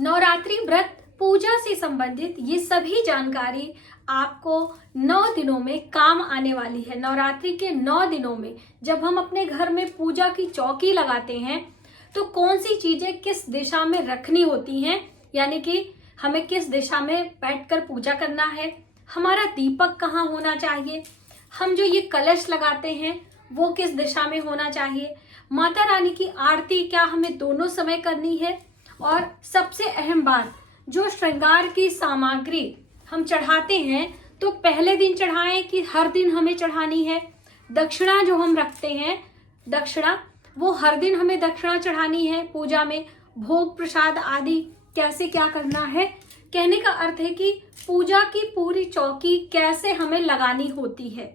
नवरात्रि व्रत पूजा से संबंधित ये सभी जानकारी आपको 9 दिनों में काम आने वाली है। नवरात्रि के 9 दिनों में जब हम अपने घर में पूजा की चौकी लगाते हैं तो कौन सी चीजें किस दिशा में रखनी होती हैं, यानी कि हमें किस दिशा में बैठकर पूजा करना है, हमारा दीपक कहाँ होना चाहिए, हम जो ये कलश लगाते हैं वो किस दिशा में होना चाहिए, माता रानी की आरती क्या हमें दोनों समय करनी है, और सबसे अहम बात, जो श्रृंगार की सामग्री हम चढ़ाते हैं तो पहले दिन चढ़ाएं कि हर दिन हमें चढ़ानी है। दक्षिणा जो हम रखते हैं, दक्षिणा वो हर दिन हमें दक्षिणा चढ़ानी है पूजा में। भोग प्रसाद आदि कैसे क्या करना है, कहने का अर्थ है कि पूजा की पूरी चौकी कैसे हमें लगानी होती है।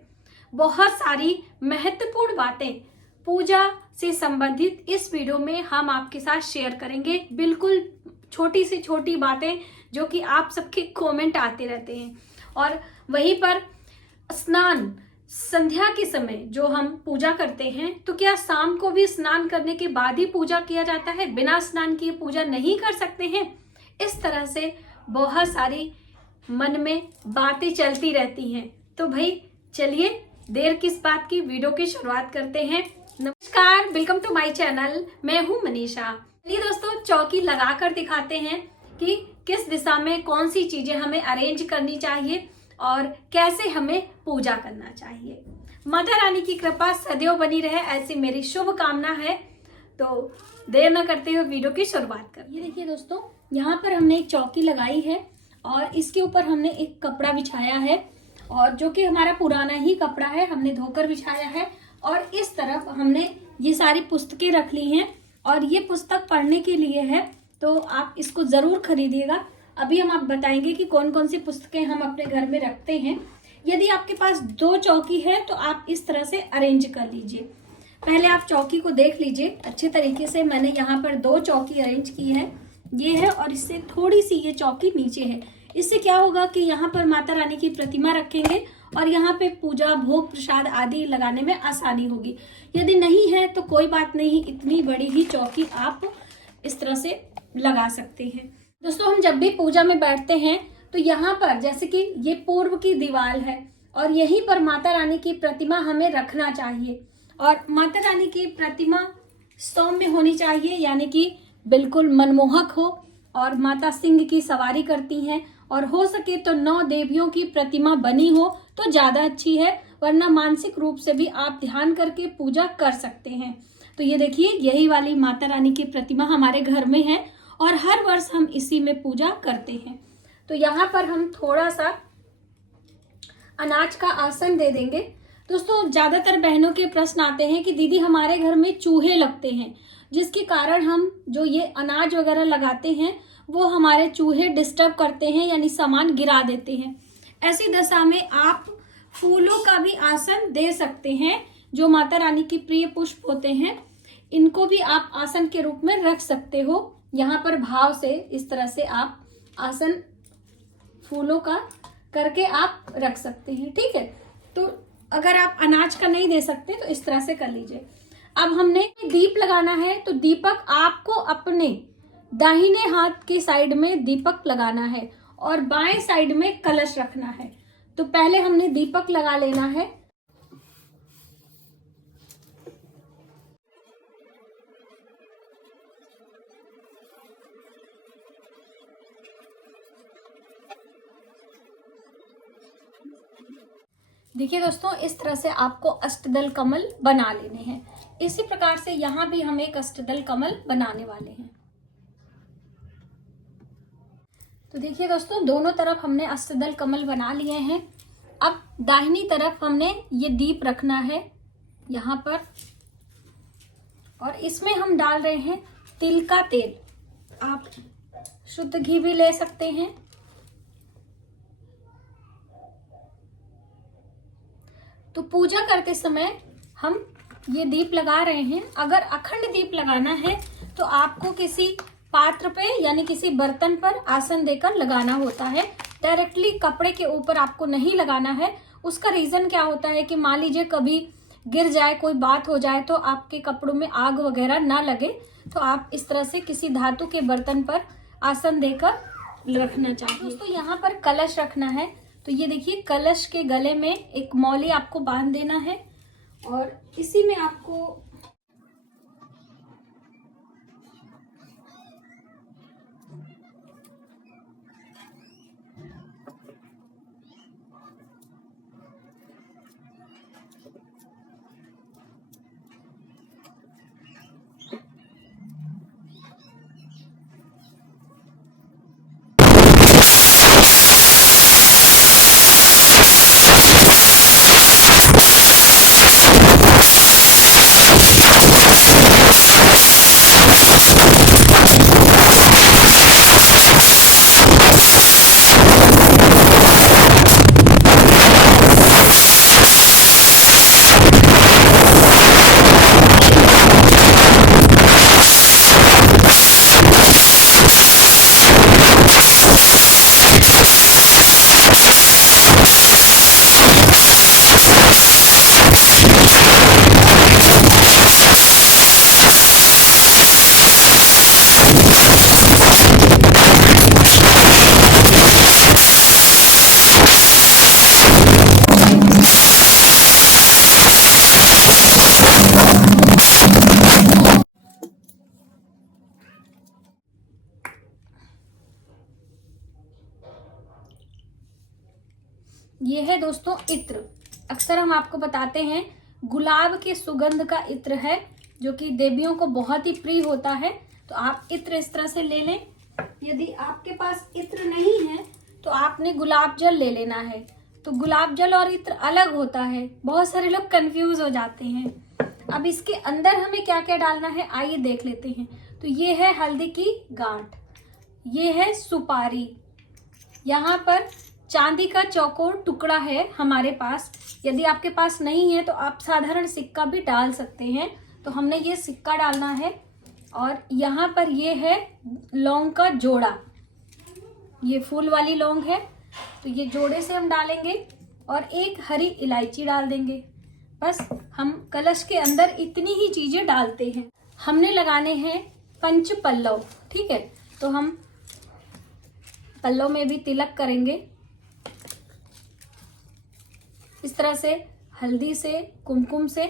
बहुत सारी महत्वपूर्ण बातें पूजा से संबंधित इस वीडियो में हम आपके साथ शेयर करेंगे। बिल्कुल छोटी से छोटी बातें जो कि आप सबके कमेंट आते रहते हैं। और वहीं पर स्नान, संध्या के समय जो हम पूजा करते हैं तो क्या शाम को भी स्नान करने के बाद ही पूजा किया जाता है, बिना स्नान किए पूजा नहीं कर सकते हैं? इस तरह से बहुत सारी मन में बातें चलती रहती हैं। तो भाई चलिए देर किस बात की, वीडियो की शुरुआत करते हैं। नमस्कार, वेलकम टू माय चैनल, मैं हूं मनीषा। चलिए दोस्तों, चौकी लगाकर दिखाते हैं कि किस दिशा में कौन सी चीजें हमें अरेंज करनी चाहिए और कैसे हमें पूजा करना चाहिए। माता रानी की कृपा सदैव बनी रहे, ऐसी मेरी शुभ कामना है। तो देर न करते हुए वीडियो की शुरुआत कर। ये देखिए दोस्तों, यहाँ पर हमने एक चौकी लगाई है और इसके ऊपर हमने एक कपड़ा बिछाया है, और जो कि हमारा पुराना ही कपड़ा है, हमने धोकर बिछाया है। और इस तरफ हमने ये सारी पुस्तकें रख ली हैं, और ये पुस्तक पढ़ने के लिए है, तो आप इसको जरूर खरीदिएगा। अभी हम आप बताएंगे कि कौन कौन सी पुस्तकें हम अपने घर में रखते हैं। यदि आपके पास 2 चौकी है तो आप इस तरह से अरेंज कर लीजिए। पहले आप चौकी को देख लीजिए अच्छे तरीके से। मैंने यहाँ पर 2 चौकी अरेंज की है, ये है और इससे थोड़ी सी ये चौकी नीचे है। इससे क्या होगा कि यहाँ पर माता रानी की प्रतिमा रखेंगे और यहाँ पे पूजा, भोग, प्रसाद आदि लगाने में आसानी होगी। यदि नहीं है तो कोई बात नहीं, इतनी बड़ी ही चौकी आप इस तरह से लगा सकते हैं। दोस्तों, हम जब भी पूजा में बैठते हैं तो यहाँ पर, जैसे कि ये पूर्व की दीवार है और यहीं पर माता रानी की प्रतिमा हमें रखना चाहिए। और माता रानी की प्रतिमा सौम्य होनी चाहिए, यानी कि बिल्कुल मनमोहक हो, और माता सिंह की सवारी करती हैं, और हो सके तो 9 देवियों की प्रतिमा बनी हो तो ज्यादा अच्छी है, वरना मानसिक रूप से भी आप ध्यान करके पूजा कर सकते हैं। तो ये देखिए, यही वाली माता रानी की प्रतिमा हमारे घर में है और हर वर्ष हम इसी में पूजा करते हैं। तो यहाँ पर हम थोड़ा सा अनाज का आसन दे देंगे। दोस्तों, ज्यादातर बहनों के प्रश्न आते हैं कि दीदी हमारे घर में चूहे लगते हैं, जिसके कारण हम जो ये अनाज वगैरह लगाते हैं वो हमारे चूहे डिस्टर्ब करते हैं, यानी सामान गिरा देते हैं। ऐसी दशा में आप फूलों का भी आसन दे सकते हैं। जो माता रानी की प्रिय पुष्प होते हैं, इनको भी आप आसन के रूप में रख सकते हो। यहाँ पर भाव से इस तरह से आप आसन फूलों का करके आप रख सकते हैं, ठीक है। तो अगर आप अनाज का नहीं दे सकते तो इस तरह से कर लीजिए। अब हमने दीप लगाना है, तो दीपक आपको अपने दाहिने हाथ की साइड में दीपक लगाना है और बाएं साइड में कलश रखना है। तो पहले हमने दीपक लगा लेना है। देखिए दोस्तों, इस तरह से आपको अष्टदल कमल बना लेने हैं। इसी प्रकार से यहाँ भी हम एक अष्टदल कमल बनाने वाले हैं। तो देखिए दोस्तों, दोनों तरफ हमने अष्टदल कमल बना लिए हैं। अब दाहिनी तरफ हमने ये दीप रखना है यहाँ पर, और इसमें हम डाल रहे हैं तिल का तेल। आप शुद्ध घी भी ले सकते हैं। तो पूजा करते समय हम ये दीप लगा रहे हैं। अगर अखंड दीप लगाना है तो आपको किसी पात्र पे, यानी किसी बर्तन पर आसन देकर लगाना होता है। डायरेक्टली कपड़े के ऊपर आपको नहीं लगाना है। उसका रीजन क्या होता है कि मान लीजिए कभी गिर जाए, कोई बात हो जाए, तो आपके कपड़ों में आग वगैरह ना लगे। तो आप इस तरह से किसी धातु के बर्तन पर आसन देकर रखना चाहिए। दोस्तों यहाँ पर कलश रखना है, तो ये देखिए कलश के गले में एक मौली आपको बांध देना है और इसी में आपको ये है दोस्तों इत्र। अक्सर हम आपको बताते हैं गुलाब के सुगंध का इत्र है, जो कि देवियों को बहुत ही प्रिय होता है। तो आप इत्र इस तरह से ले लें। यदि आपके पास इत्र नहीं है तो आपने गुलाब जल ले लेना है। तो गुलाब जल और इत्र अलग होता है, बहुत सारे लोग कंफ्यूज हो जाते हैं। अब इसके अंदर हमें क्या क्या डालना है आइए देख लेते हैं। तो ये है हल्दी की गांठ, ये है सुपारी, यहाँ पर चांदी का चौकोर टुकड़ा है हमारे पास। यदि आपके पास नहीं है तो आप साधारण सिक्का भी डाल सकते हैं। तो हमने ये सिक्का डालना है। और यहाँ पर ये है लौंग का जोड़ा, ये फूल वाली लौंग है, तो ये जोड़े से हम डालेंगे और एक हरी इलायची डाल देंगे। बस हम कलश के अंदर इतनी ही चीजें डालते हैं। हमने लगाने हैं पंच पल्लव, ठीक है। तो हम पल्लव में भी तिलक करेंगे। इस तरह से हल्दी से कुमकुम से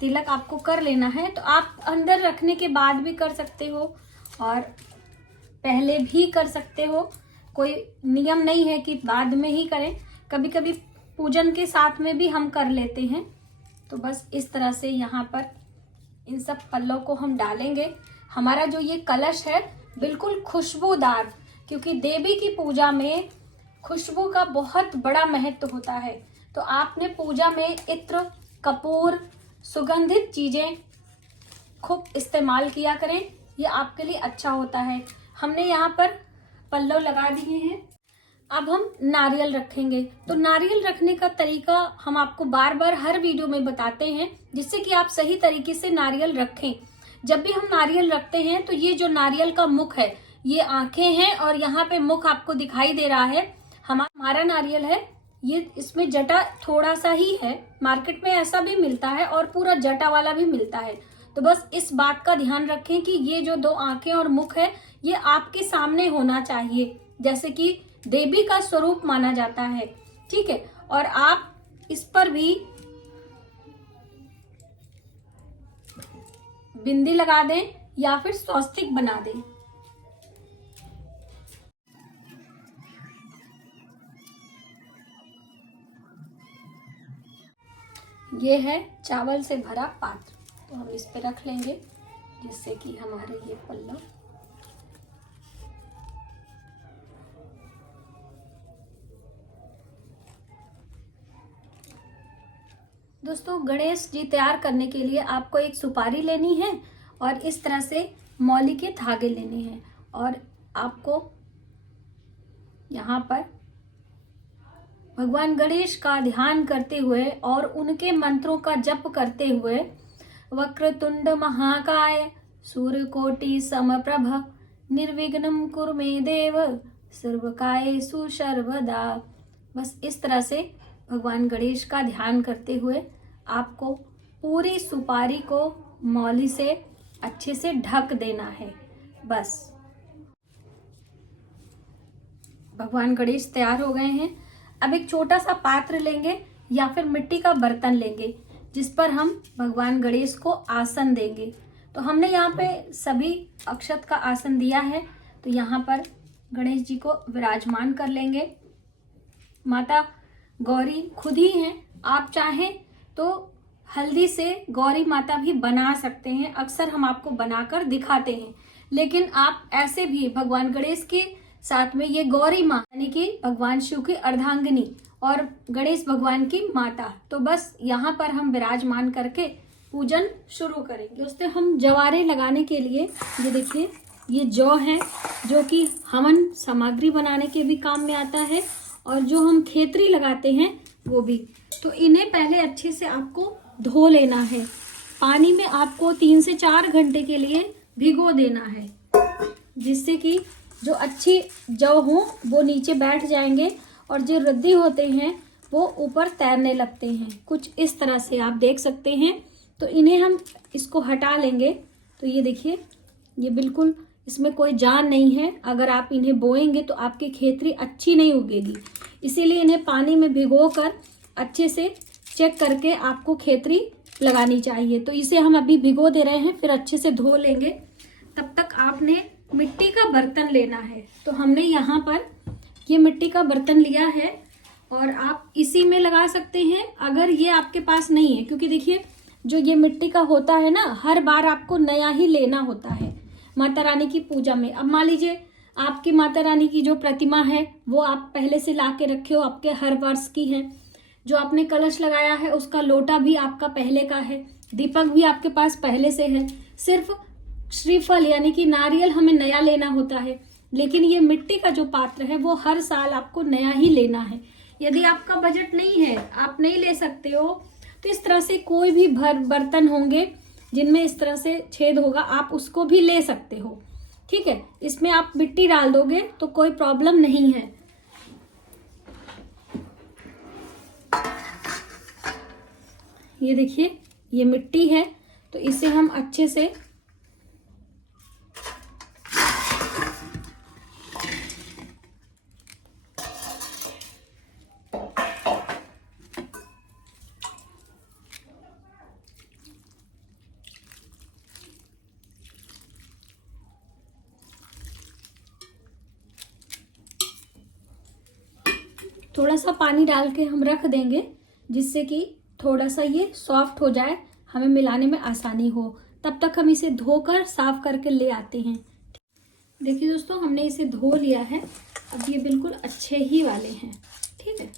तिलक आपको कर लेना है। तो आप अंदर रखने के बाद भी कर सकते हो और पहले भी कर सकते हो, कोई नियम नहीं है कि बाद में ही करें। कभी कभी पूजन के साथ में भी हम कर लेते हैं। तो बस इस तरह से यहाँ पर इन सब पल्लव को हम डालेंगे। हमारा जो ये कलश है बिल्कुल खुशबूदार, क्योंकि देवी की पूजा में खुशबू का बहुत बड़ा महत्व होता है। तो आपने पूजा में इत्र, कपूर, सुगंधित चीजें खूब इस्तेमाल किया करें, ये आपके लिए अच्छा होता है। हमने यहाँ पर पल्लव लगा दिए हैं। अब हम नारियल रखेंगे। तो नारियल रखने का तरीका हम आपको बार बार हर वीडियो में बताते हैं, जिससे कि आप सही तरीके से नारियल रखें। जब भी हम नारियल रखते हैं तो ये जो नारियल का मुख है, ये आंखें हैं और यहाँ पे मुख आपको दिखाई दे रहा है। हमारा नारियल है, ये इसमें जटा थोड़ा सा ही है। मार्केट में ऐसा भी मिलता है और पूरा जटा वाला भी मिलता है। तो बस इस बात का ध्यान रखें कि ये जो दो आंखें और मुख है ये आपके सामने होना चाहिए, जैसे कि देवी का स्वरूप माना जाता है, ठीक है। और आप इस पर भी बिंदी लगा दें या फिर स्वस्तिक बना दें। ये है चावल से भरा पात्र, तो हम इस पे रख लेंगे जिससे कि हमारे ये पल्लव दोस्तों गणेश जी तैयार करने के लिए आपको एक सुपारी लेनी है और इस तरह से मौली के धागे लेने हैं और आपको यहाँ पर भगवान गणेश का ध्यान करते हुए और उनके मंत्रों का जप करते हुए वक्रतुंड महाकाय सूर्यकोटि समप्रभ निर्विघ्नं कुरु मे देव सर्वकार्येषु सर्वदा। बस इस तरह से भगवान गणेश का ध्यान करते हुए आपको पूरी सुपारी को मौली से अच्छे से ढक देना है। बस भगवान गणेश तैयार हो गए हैं। अब एक छोटा सा पात्र लेंगे या फिर मिट्टी का बर्तन लेंगे जिस पर हम भगवान गणेश को आसन देंगे। तो हमने यहाँ पे सभी अक्षत का आसन दिया है, तो यहाँ पर गणेश जी को विराजमान कर लेंगे। माता गौरी खुद ही हैं, आप चाहें तो हल्दी से गौरी माता भी बना सकते हैं, अक्सर हम आपको बनाकर दिखाते हैं। लेकिन आप ऐसे भी भगवान गणेश के साथ में ये गौरी माँ यानी कि भगवान शिव की अर्धांगिनी और गणेश भगवान की माता, तो बस यहाँ पर हम विराजमान करके पूजन शुरू करेंगे। दोस्तों हम जवारे लगाने के लिए ये देखिए, ये जौ है जो कि हवन सामग्री बनाने के भी काम में आता है, और जो हम खेतरी लगाते हैं वो भी। तो इन्हें पहले अच्छे से आपको धो लेना है, पानी में आपको 3 से 4 घंटे के लिए भिगो देना है, जिससे कि जो अच्छी जौ हो वो नीचे बैठ जाएंगे और जो रद्दी होते हैं वो ऊपर तैरने लगते हैं। कुछ इस तरह से आप देख सकते हैं। तो इन्हें हम इसको हटा लेंगे। तो ये देखिए, ये बिल्कुल इसमें कोई जान नहीं है। अगर आप इन्हें बोएंगे तो आपकी खेतरी अच्छी नहीं उगेगी, इसीलिए इन्हें पानी में भिगोकर अच्छे से चेक करके आपको खेतरी लगानी चाहिए। तो इसे हम अभी भिगो दे रहे हैं, फिर अच्छे से धो लेंगे। तब तक आपने मिट्टी का बर्तन लेना है। तो हमने यहाँ पर ये मिट्टी का बर्तन लिया है और आप इसी में लगा सकते हैं अगर ये आपके पास नहीं है, क्योंकि देखिए जो ये मिट्टी का होता है ना, हर बार आपको नया ही लेना होता है माता रानी की पूजा में। अब मान लीजिए आपकी माता रानी की जो प्रतिमा है वो आप पहले से ला के रखे हो, आपके हर वर्ष की है। जो आपने कलश लगाया है उसका लोटा भी आपका पहले का है, दीपक भी आपके पास पहले से है। सिर्फ श्रीफल यानी कि नारियल हमें नया लेना होता है, लेकिन ये मिट्टी का जो पात्र है वो हर साल आपको नया ही लेना है। यदि आपका बजट नहीं है, आप नहीं ले सकते हो, तो इस तरह से कोई भी बर्तन होंगे जिनमें इस तरह से छेद होगा, आप उसको भी ले सकते हो। ठीक है, इसमें आप मिट्टी डाल दोगे तो कोई प्रॉब्लम नहीं है। ये देखिए, ये मिट्टी है, तो इसे हम अच्छे से थोड़ा सा पानी डाल के हम रख देंगे, जिससे कि थोड़ा सा ये सॉफ्ट हो जाए, हमें मिलाने में आसानी हो। तब तक हम इसे धोकर साफ करके ले आते हैं। देखिए दोस्तों, हमने इसे धो लिया है, अब ये बिल्कुल अच्छे ही वाले हैं। ठीक है,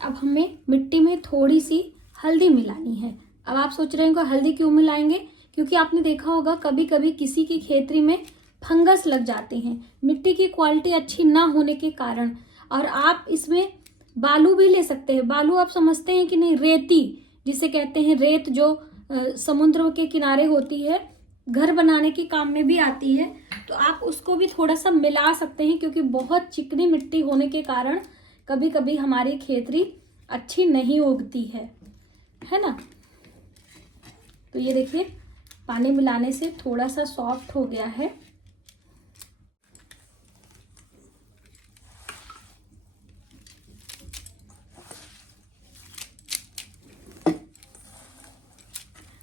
अब हमें मिट्टी में थोड़ी सी हल्दी मिलानी है। अब आप सोच रहे हैं हल्दी क्यों मिलाएंगे, क्योंकि आपने देखा होगा कभी कभी किसी की खेतरी में फंगस लग जाते हैं, मिट्टी की क्वालिटी अच्छी ना होने के कारण। और आप इसमें बालू भी ले सकते हैं। बालू आप समझते हैं कि नहीं, रेती जिसे कहते हैं, रेत जो समुद्र के किनारे होती है, घर बनाने के काम में भी आती है। तो आप उसको भी थोड़ा सा मिला सकते हैं, क्योंकि बहुत चिकनी मिट्टी होने के कारण कभी कभी हमारी खेतरी अच्छी नहीं उगती है ना। तो ये देखिए, पानी मिलाने से थोड़ा सा सॉफ्ट हो गया है।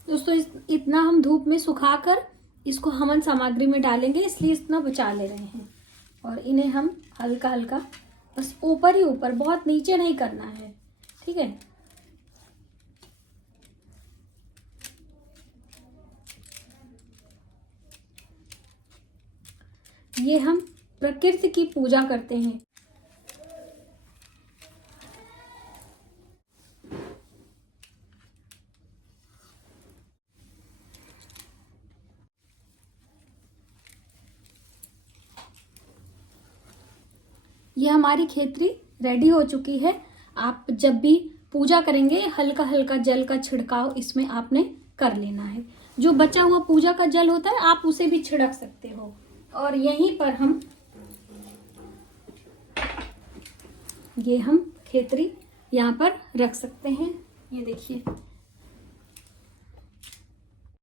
दोस्तों इतना हम धूप में सुखाकर इसको हवन सामग्री में डालेंगे, इसलिए इतना बचा ले रहे हैं। और इन्हें हम हल्का हल्का बस ऊपर ही ऊपर, बहुत नीचे नहीं करना है। ठीक है, ये हम प्रकृति की पूजा करते हैं। ये हमारी खेतरी रेडी हो चुकी है। आप जब भी पूजा करेंगे हल्का हल्का जल का छिड़काव इसमें आपने कर लेना है। जो बचा हुआ पूजा का जल होता है आप उसे भी छिड़क सकते हो। और यहीं पर हम खेतरी यहाँ पर रख सकते हैं। ये देखिए,